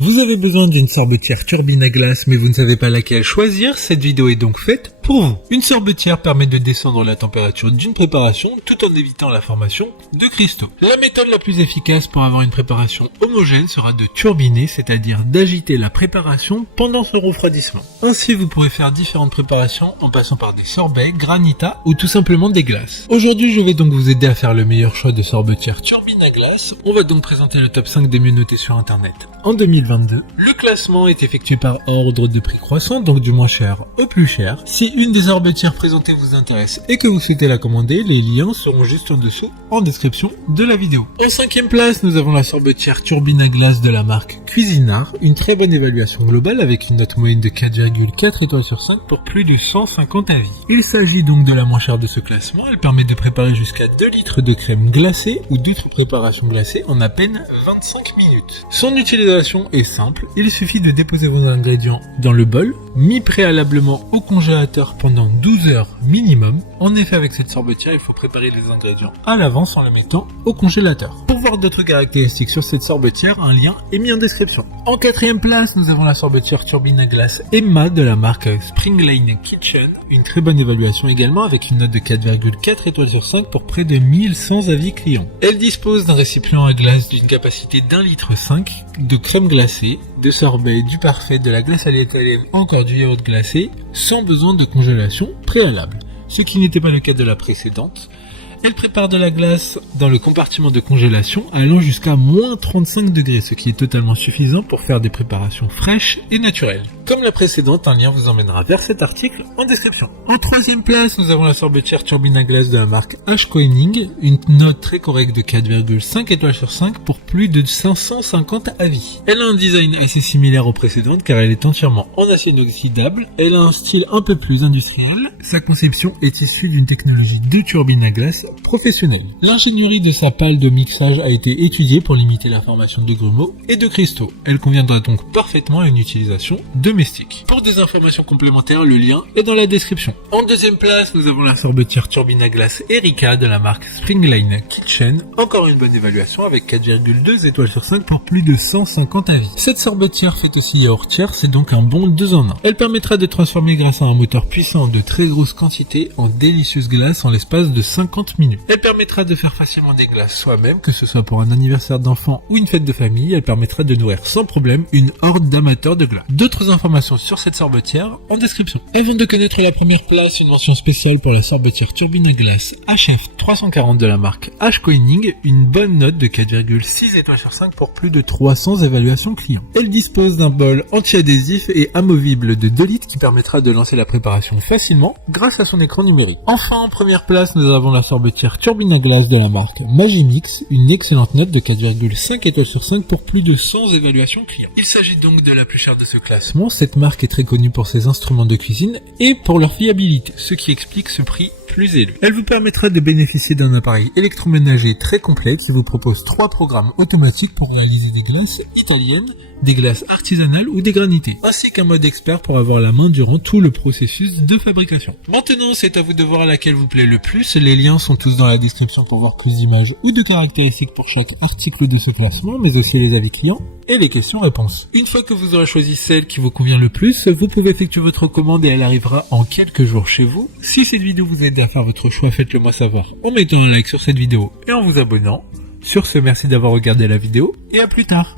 Vous avez besoin d'une sorbetière turbine à glace mais vous ne savez pas laquelle choisir, cette vidéo est donc faite pour vous. Une sorbetière permet de descendre la température d'une préparation tout en évitant la formation de cristaux. La méthode la plus efficace pour avoir une préparation homogène sera de turbiner, c'est-à-dire d'agiter la préparation pendant son refroidissement. Ainsi vous pourrez faire différentes préparations en passant par des sorbets, granita ou tout simplement des glaces. Aujourd'hui je vais donc vous aider à faire le meilleur choix de sorbetière turbine à glace. On va donc présenter le top 5 des mieux notés sur internet. En 2022, le classement est effectué par ordre de prix croissant, donc du moins cher au plus cher. Si une des sorbetières présentées vous intéresse et que vous souhaitez la commander, les liens seront juste en dessous en description de la vidéo. En 5e place, nous avons la sorbetière turbine à glace de la marque Cuisinart, une très bonne évaluation globale avec une note moyenne de 4,4 étoiles sur 5 pour plus de 150 avis. Il s'agit donc de la moins chère de ce classement, elle permet de préparer jusqu'à 2 litres de crème glacée ou d'autres préparations glacées en à peine 25 minutes. Son utilisation est simple, il suffit de déposer vos ingrédients dans le bol, mis préalablement au congélateur pendant 12 heures minimum. En effet, avec cette sorbetière, il faut préparer les ingrédients à l'avance en les mettant au congélateur. Pour voir d'autres caractéristiques sur cette sorbetière, un lien est mis en description. En 4e place, nous avons la sorbetière turbine à glace Emma de la marque Springline Kitchen, une très bonne évaluation également avec une note de 4,4 étoiles sur 5 pour près de 1100 avis clients. Elle dispose d'un récipient à glace d'une capacité d'1,5 litre, de crème glacée, de sorbet, du parfait, de la glace à l'étalienne, encore du yaourt glacé, sans besoin de congélation préalable, ce qui n'était pas le cas de la précédente. Elle prépare de la glace dans le compartiment de congélation allant jusqu'à moins 35 degrés, ce qui est totalement suffisant pour faire des préparations fraîches et naturelles. Comme la précédente, un lien vous emmènera vers cet article en description. En 3e place, nous avons la sorbetière turbine à glace de la marque Ashkoenig, une note très correcte de 4,5 étoiles sur 5 pour plus de 550 avis. Elle a un design assez similaire aux précédentes car elle est entièrement en acier inoxydable, elle a un style un peu plus industriel, sa conception est issue d'une technologie de turbine à glace professionnelle. L'ingénierie de sa pale de mixage a été étudiée pour limiter la formation de grumeaux et de cristaux. Elle conviendra donc parfaitement à une utilisation domestique. Pour des informations complémentaires, le lien est dans la description. En 2e place, nous avons la sorbetière turbine à glace Erika de la marque Springline Kitchen. Encore une bonne évaluation avec 4,2 étoiles sur 5 pour plus de 150 avis. Cette sorbetière fait aussi yaourtière, c'est donc un bon 2 en 1. Elle permettra de transformer grâce à un moteur puissant de très grosses quantités en délicieuses glaces en l'espace de 50 minutes. Elle permettra de faire facilement des glaces soi-même, que ce soit pour un anniversaire d'enfant ou une fête de famille. Elle permettra de nourrir sans problème une horde d'amateurs de glace. D'autres informations sur cette sorbetière en description. Avant de connaître la première place, une mention spéciale pour la sorbetière turbine à glace HF 340 de la marque Ashkoenig, une bonne note de 4,6 étoiles sur 5 pour plus de 300 évaluations clients. Elle dispose d'un bol anti-adhésif et amovible de 2 litres qui permettra de lancer la préparation facilement grâce à son écran numérique. Enfin, en première place, nous avons la sorbetière turbine à glace de la marque Magimix, une excellente note de 4,5 étoiles sur 5 pour plus de 100 évaluations clients. Il s'agit donc de la plus chère de ce classement. Cette marque est très connue pour ses instruments de cuisine et pour leur fiabilité, ce qui explique ce prix plus élevé. Elle vous permettra de bénéficier d'un appareil électroménager très complet qui vous propose 3 programmes automatiques pour réaliser des glaces italiennes, des glaces artisanales ou des granitées, ainsi qu'un mode expert pour avoir la main durant tout le processus de fabrication. Maintenant, c'est à vous de voir laquelle vous plaît le plus. Les liens sont tous dans la description pour voir plus d'images ou de caractéristiques pour chaque article de ce classement, mais aussi les avis clients et les questions-réponses. Une fois que vous aurez choisi celle qui vous convient le plus, vous pouvez effectuer votre commande et elle arrivera en quelques jours chez vous. Si cette vidéo vous aide à faire votre choix, faites-le moi savoir en mettant un like sur cette vidéo et en vous abonnant. Sur ce, merci d'avoir regardé la vidéo et à plus tard.